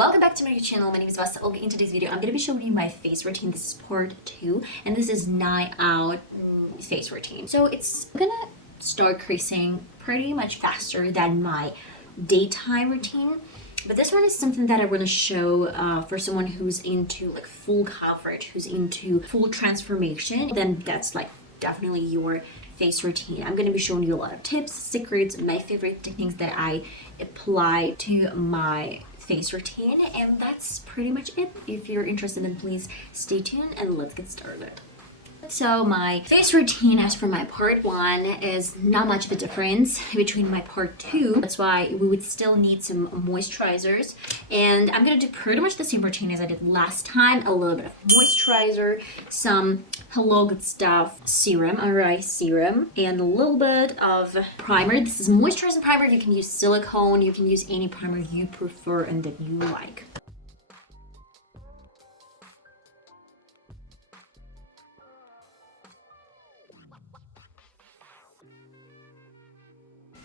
welcome back to my channel. My name is VassaOlga. In today's video, I'm going to be showing you my face routine. This is part 2, and this is night out face routine. So it's gonna start creasing pretty much faster than my daytime routine. But this one is something that I want to show for someone who's into like full coverage, who's into full transformation. Then that's like definitely your face routine. I'm going to be showing you a lot of tips, secrets, my favorite techniques that I apply to my face routine, and that's pretty much it. If you're interested, then please stay tuned and let's get started. So my face routine as for my part 1 is not much of a difference between my part 2. That's why we would still need some moisturizers, and I'm gonna do pretty much the same routine as I did last time. A little bit of moisturizer, some Hello Good Stuff serum, ivory serum, and a little bit of primer. This is moisturizing primer. You can use silicone, you can use any primer you prefer and that you like.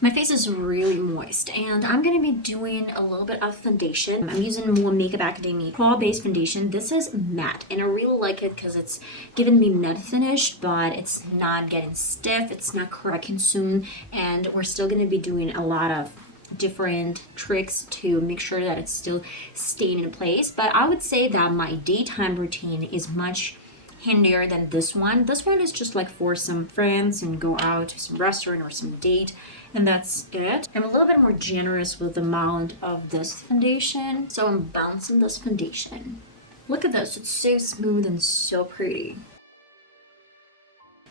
My face is really moist, and I'm going to be doing a little bit of foundation. I'm using Mua Makeup Academy Pro-based foundation. This is matte, and I really like it because it's giving me matte finish, but it's not getting stiff, it's not cracking soon, and we're still going to be doing a lot of different tricks to make sure that it's still staying in place. But I would say that my daytime routine is much handier than this one. This one is just like for some friends and go out to some restaurant or some date, and that's it. I'm a little bit more generous with the amount of this foundation, so I'm bouncing this foundation. Look at this, it's so smooth and so pretty.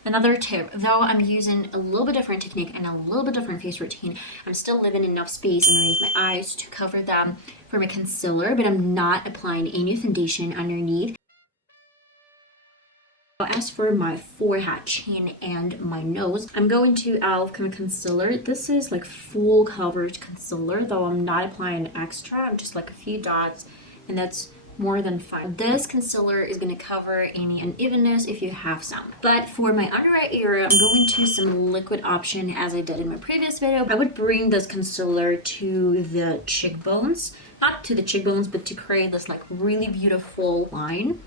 Another tip, though I'm using a little bit different technique and a little bit different face routine, I'm still leaving enough space underneath my eyes to cover them for my concealer, but I'm not applying any foundation underneath. As for my forehead, chin, and my nose, I'm going to Aloe concealer. This is like full coverage concealer, though I'm not applying extra. I'm just like a few dots, and that's more than fine. This concealer is going to cover any unevenness if you have some. But for my under eye area, I'm going to some liquid option as I did in my previous video. I would bring this concealer to the cheekbones, not to the cheekbones, but to create this like really beautiful line.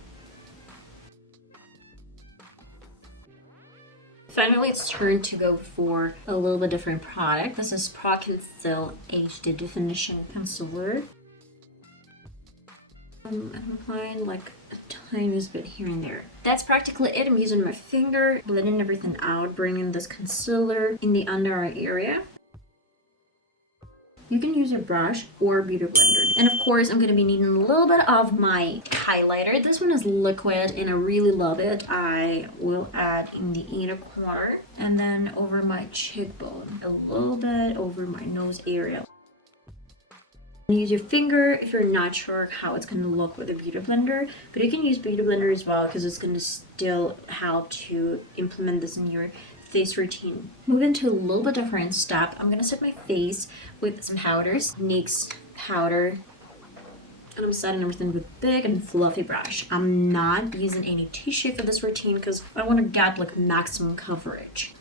Finally, it's turn to go for a little bit different product. This is Pro.conceal HD.high-definition concealer. I'm applying like a tiniest bit here and there. That's practically it. I'm using my finger, blending everything out, bringing this concealer in the under eye area. You can use a brush or beauty blender. And of course, I'm going to be needing a little bit of my highlighter. This one is liquid and I really love it. I will add in the inner corner and then over my cheekbone, a little bit over my nose area. Use your finger if you're not sure how it's going to look with a beauty blender, but you can use beauty blender as well because it's going to still help to implement this in your face routine. Moving to a little bit different step, I'm gonna set my face with some powders, NYX powder, and I'm setting everything with big and fluffy brush. I'm not using any tissue for this routine because I want to get like maximum coverage.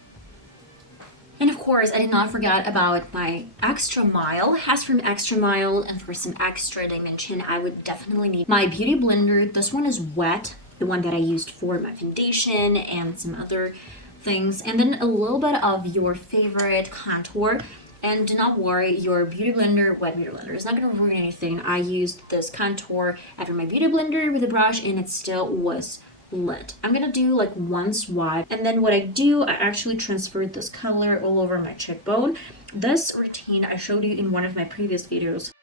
And of course, I did not forget about my extra mile. As for extra mile and for some extra dimension, I would definitely need my beauty blender. This one is wet, the one that I used for my foundation and some other things, and then a little bit of your favorite contour. And do not worry, your beauty blender, wet beauty blender, is not going to ruin anything. I used this contour after my beauty blender with a brush and it still was lit. I'm gonna do like one swipe, and then what I do, I actually transferred this color all over my cheekbone. This routine I showed you in one of my previous videos.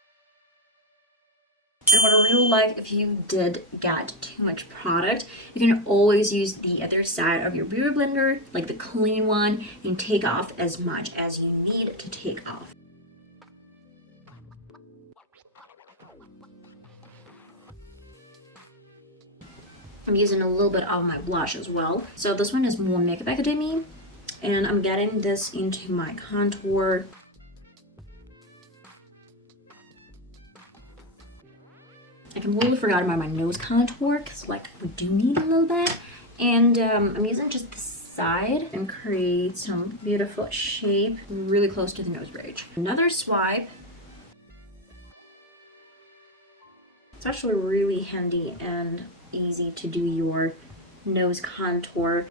And what I really like, if you did get too much product, you can always use the other side of your beauty blender, like the clean one, and take off as much as you need to take off. I'm using a little bit of my blush as well. So this one is Mua Makeup Academy, and I'm getting this into my contour. I completely forgot about my nose contour because like we do need a little bit, and I'm using just the side and create some beautiful shape really close to the nose bridge. Another swipe. It's actually really handy and easy to do your nose contour.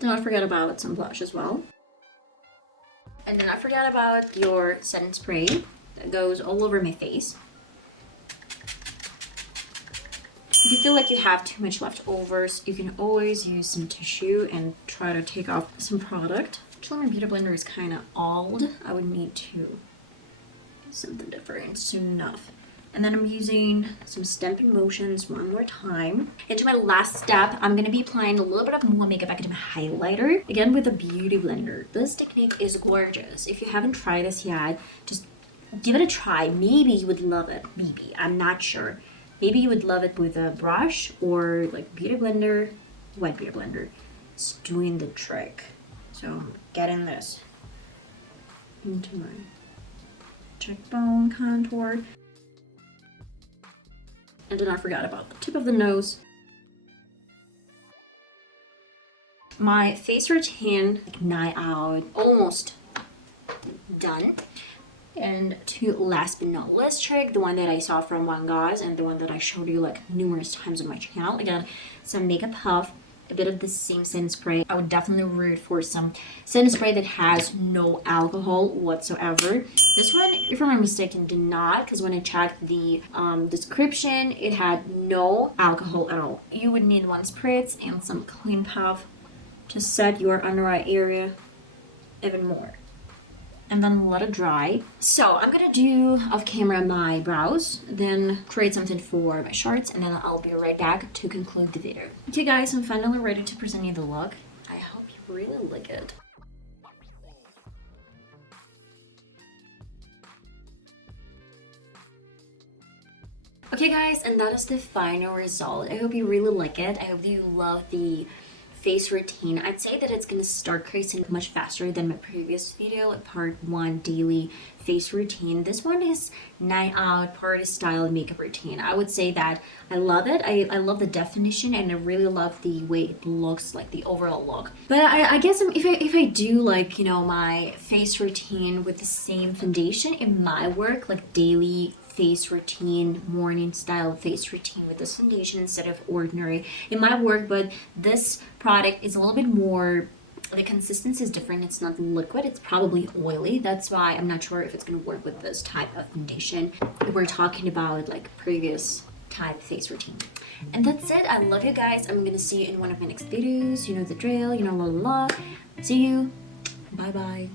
Do not forget about some blush as well. And then I forgot about your setting spray that goes all over my face. If you feel like you have too much leftovers, you can always use some tissue and try to take off some product. Actually, my beauty blender is kind of old. I would need to do something different soon enough. And then I'm using some stamping motions one more time. Into my last step, I'm gonna be applying a little bit of Mua Makeup Academy highlighter, again with a beauty blender. This technique is gorgeous. If you haven't tried this yet, just give it a try. Maybe you would love it. Maybe, I'm not sure. Maybe you would love it with a brush or like beauty blender, wet beauty blender. It's doing the trick. So I'm getting this into my cheekbone contour. And then I forgot about the tip of the nose. My face routine, like night out, almost done. And to last but not least trick, the one that I saw from one guys and the one that I showed you like numerous times on my channel. Again, some makeup puff, a bit of the same setting spray. I would definitely root for some setting spray that has no alcohol whatsoever. This one, if I'm not mistaken, did not, because when I checked the description, it had no alcohol at all. You would need one spritz and some clean puff to set your under eye area even more. And then let it dry. So I'm gonna do off camera my brows, then create something for my shorts, and then I'll be right back to conclude the video. Okay guys, I'm finally ready to present you the look. I hope you really like it. Okay guys, and that is the final result. I hope you really like it. I hope you love the face routine. I'd say that it's gonna start creasing much faster than my previous video, like part 1 daily face routine. This one is night out party style makeup routine. I would say that I love it. I love the definition and I really love the way it looks, like the overall look. But I guess if I do like, you know, my face routine with the same foundation, it might work, like daily face routine, morning style face routine with this foundation instead of ordinary. It might work, but this product is a little bit more, the consistency is different. It's not liquid, it's probably oily. That's why I'm not sure if it's gonna work with this type of foundation. We're talking about like previous type face routine. And that's it. I love you guys. I'm gonna see you in one of my next videos. You know the drill, you know, la la la. See you. Bye bye.